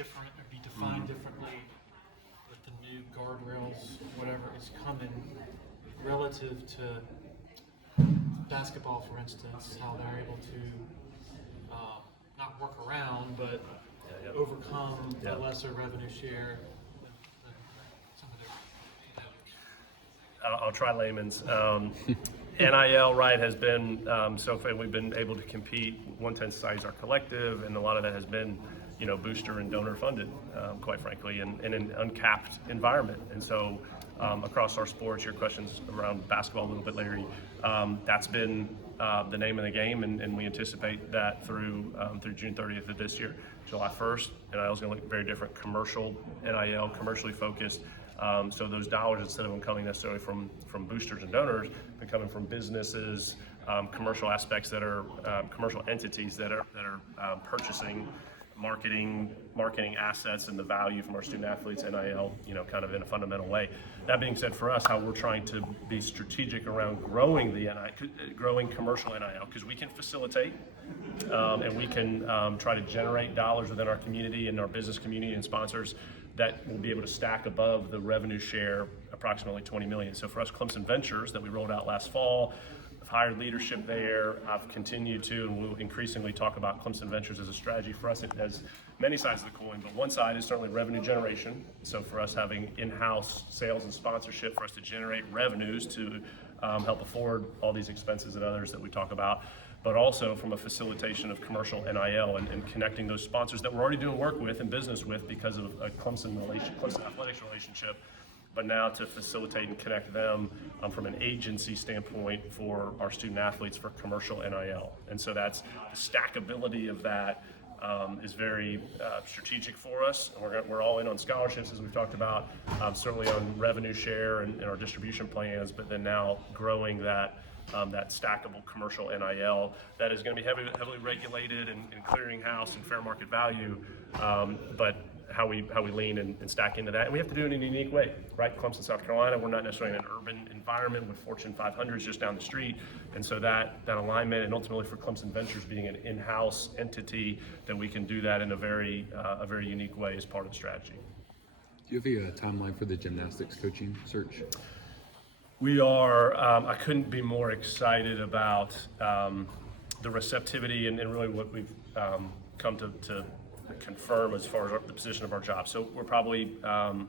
different or be defined differently with the new guardrails, whatever is coming relative to basketball, for instance, how they're able to not work around, but overcome a lesser revenue share than some of their competitors? I'll try layman's. NIL, right, has been, so far we've been able to compete. 110 Society is our collective, and a lot of that has been, booster and donor funded, quite frankly, in an uncapped environment. And so across our sports, your questions around basketball a little bit, Larry, that's been the name of the game, and we anticipate that through June 30th of this year. July 1st, NIL is going to look very different. Commercial NIL, commercially focused. So those dollars, instead of them coming necessarily from boosters and donors, they're coming from businesses, commercial aspects that are commercial entities that are purchasing marketing assets and the value from our student athletes, NIL, kind of in a fundamental way. That being said, for us, how we're trying to be strategic around growing growing commercial NIL, because we can facilitate and we can try to generate dollars within our community and our business community and sponsors that will be able to stack above the revenue share, approximately $20 million. So for us, Clemson Ventures, that we rolled out last fall, I've hired leadership there. I've continued to, and we'll increasingly talk about Clemson Ventures as a strategy. For us, it has many sides of the coin, but one side is certainly revenue generation. So for us, having in-house sales and sponsorship for us to generate revenues to help afford all these expenses and others that we talk about, but also from a facilitation of commercial NIL and connecting those sponsors that we're already doing work with and business with because of a Clemson Athletics relationship, but now to facilitate and connect them from an agency standpoint for our student athletes for commercial NIL. And so that's the stackability of that is very strategic for us. We're all in on scholarships, as we've talked about, certainly on revenue share and our distribution plans, but then now growing that stackable commercial NIL that is going to be heavily regulated and clearinghouse and fair market value, but how we lean and stack into that. And we have to do it in a unique way, right? Clemson, South Carolina, we're not necessarily in an urban environment with Fortune 500s just down the street. And so that alignment, and ultimately for Clemson Ventures being an in-house entity, that we can do that in a very unique way is part of the strategy. Do you have a timeline for the gymnastics coaching search? We are, I couldn't be more excited about the receptivity and really what we've come to confirm as far as the position of our job. So we're probably 1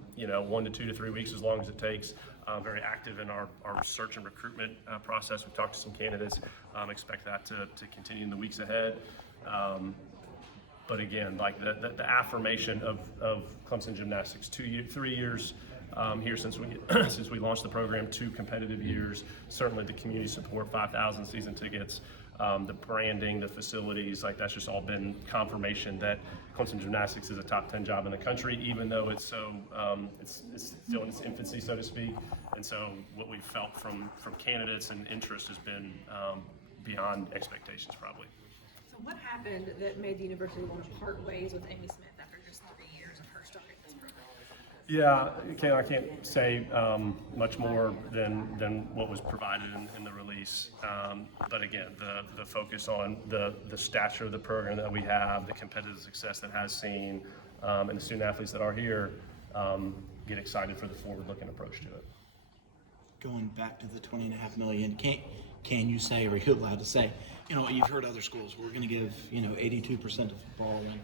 to 2 to 3 weeks, as long as it takes. Very active in our search and recruitment process. We've talked to some candidates. Expect that to continue in the weeks ahead. But again, like the affirmation of Clemson Gymnastics, 3 years here since we launched the program, 2 competitive years. Certainly the community support, 5,000 season tickets, the branding, the facilities, like that's just all been confirmation that Clemson Gymnastics is a top 10 job in the country, even though it's so it's still in its infancy, so to speak. And so what we've felt from candidates and interest has been beyond expectations, probably. So what happened that made the university want to part ways with Amy Smith after just 3 years of her starting this program? Yeah, I can't say much more than what was provided in the release. But again, the focus on the stature of the program that we have, the competitive success that has seen, and the student athletes that are here get excited for the forward-looking approach to it. Going back to the $20.5 million, can you say, or are you allowed to say, you've heard other schools, we're going to give 82% of football and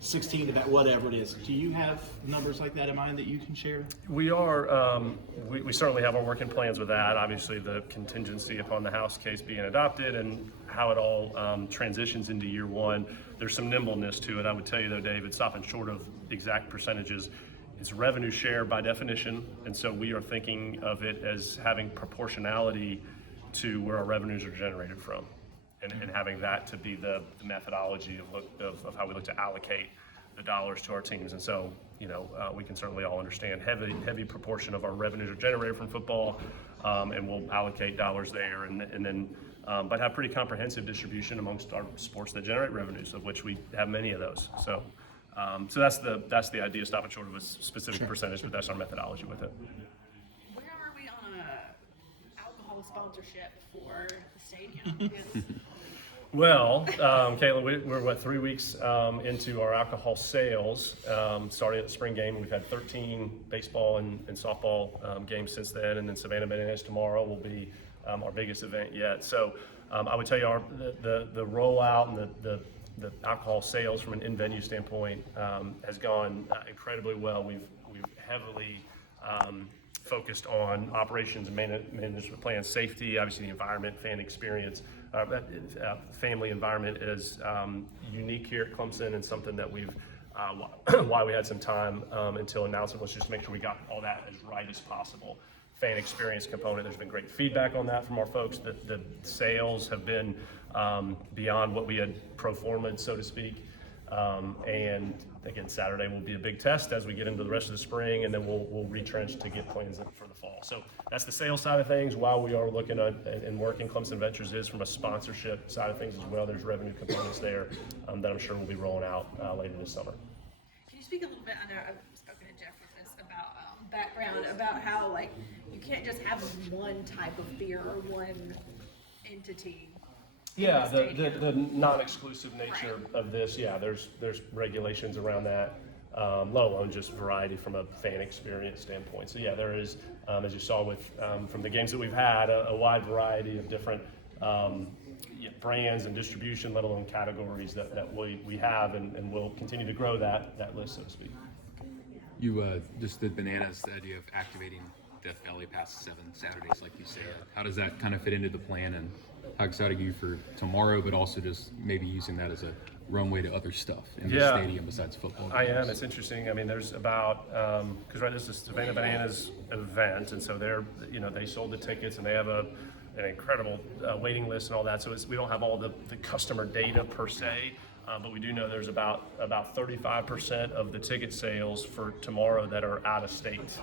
16 to whatever it is. Do you have numbers like that in mind that you can share? We are. We certainly have our working plans with that. Obviously, the contingency upon the House case being adopted and how it all transitions into year one. There's some nimbleness to it. I would tell you, though, David, stopping short of exact percentages, it's revenue share by definition, and so we are thinking of it as having proportionality to where our revenues are generated from. And having that to be the methodology of how we look to allocate the dollars to our teams. And so, we can certainly all understand heavy proportion of our revenues are generated from football, and we'll allocate dollars there, and then but have pretty comprehensive distribution amongst our sports that generate revenues, of which we have many of those. So, so that's the idea. Stopping short of a specific percentage, but that's our methodology with it. Where are we on alcohol sponsorship for the stadium? Well, Caitlin, we're what, 3 weeks into our alcohol sales. Starting at the spring game, we've had 13 baseball and softball games since then, and then Savannah Bananas tomorrow will be our biggest event yet. So I would tell you the rollout and the alcohol sales from an in-venue standpoint has gone incredibly well. We've heavily focused on operations and management plan, safety, obviously the environment, fan experience. Family environment is unique here at Clemson, and something that we've why we had some time until announcement was just to make sure we got all that as right as possible. Fan experience component, there's been great feedback on that from our folks. The sales have been beyond what we had pro forma'd, so to speak. And again, Saturday will be a big test as we get into the rest of the spring, and then we'll retrench to get plans in for the fall. So that's the sales side of things. While we are looking at and working, Clemson Ventures is from a sponsorship side of things as well. There's revenue components there that I'm sure we'll be rolling out later this summer. Can you speak a little bit? I know I've spoken to Jeff with this about background, about how like you can't just have one type of beer or one entity. Yeah, the non-exclusive nature of this, yeah, there's regulations around that, let alone just variety from a fan experience standpoint. So yeah, there is, as you saw with from the games that we've had, a wide variety of different brands and distribution, let alone categories that we have, and will continue to grow that list, so to speak. You just the bananas, the idea of activating Death Valley past 7 Saturdays, like you say. How does that kind of fit into the plan, and how excited are you for tomorrow, but also just maybe using that as a runway to other stuff in the stadium besides football games? I am. It's interesting. I mean, there's about because this is Savannah Bananas event, and so they sold the tickets, and they have an incredible waiting list and all that. So we don't have all the customer data per se. But we do know there's about 35% of the ticket sales for tomorrow that are out of state,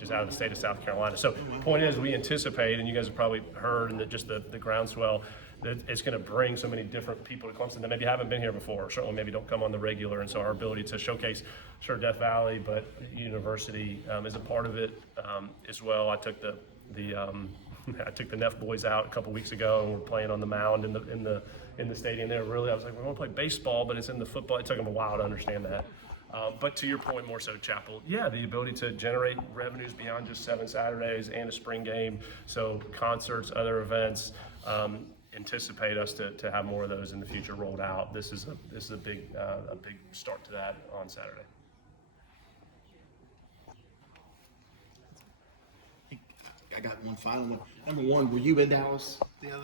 just out of the state of South Carolina. So the point is, we anticipate, and you guys have probably heard, and that just the groundswell, that it's going to bring so many different people to Clemson that maybe haven't been here before, or certainly maybe don't come on the regular. And so our ability to showcase, sure, Death Valley, but university is a part of it as well. I took the Neff boys out a couple weeks ago, and we're playing on the mound in the stadium there. Really, I was like, we want to play baseball, but it's in the football. It took them a while to understand that. But to your point, more so, Chapel, yeah, the ability to generate revenues beyond just 7 Saturdays and a spring game. So concerts, other events, anticipate us to have more of those in the future rolled out. This is a big start to that on Saturday. I got one final one. Number one, were you in Dallas the other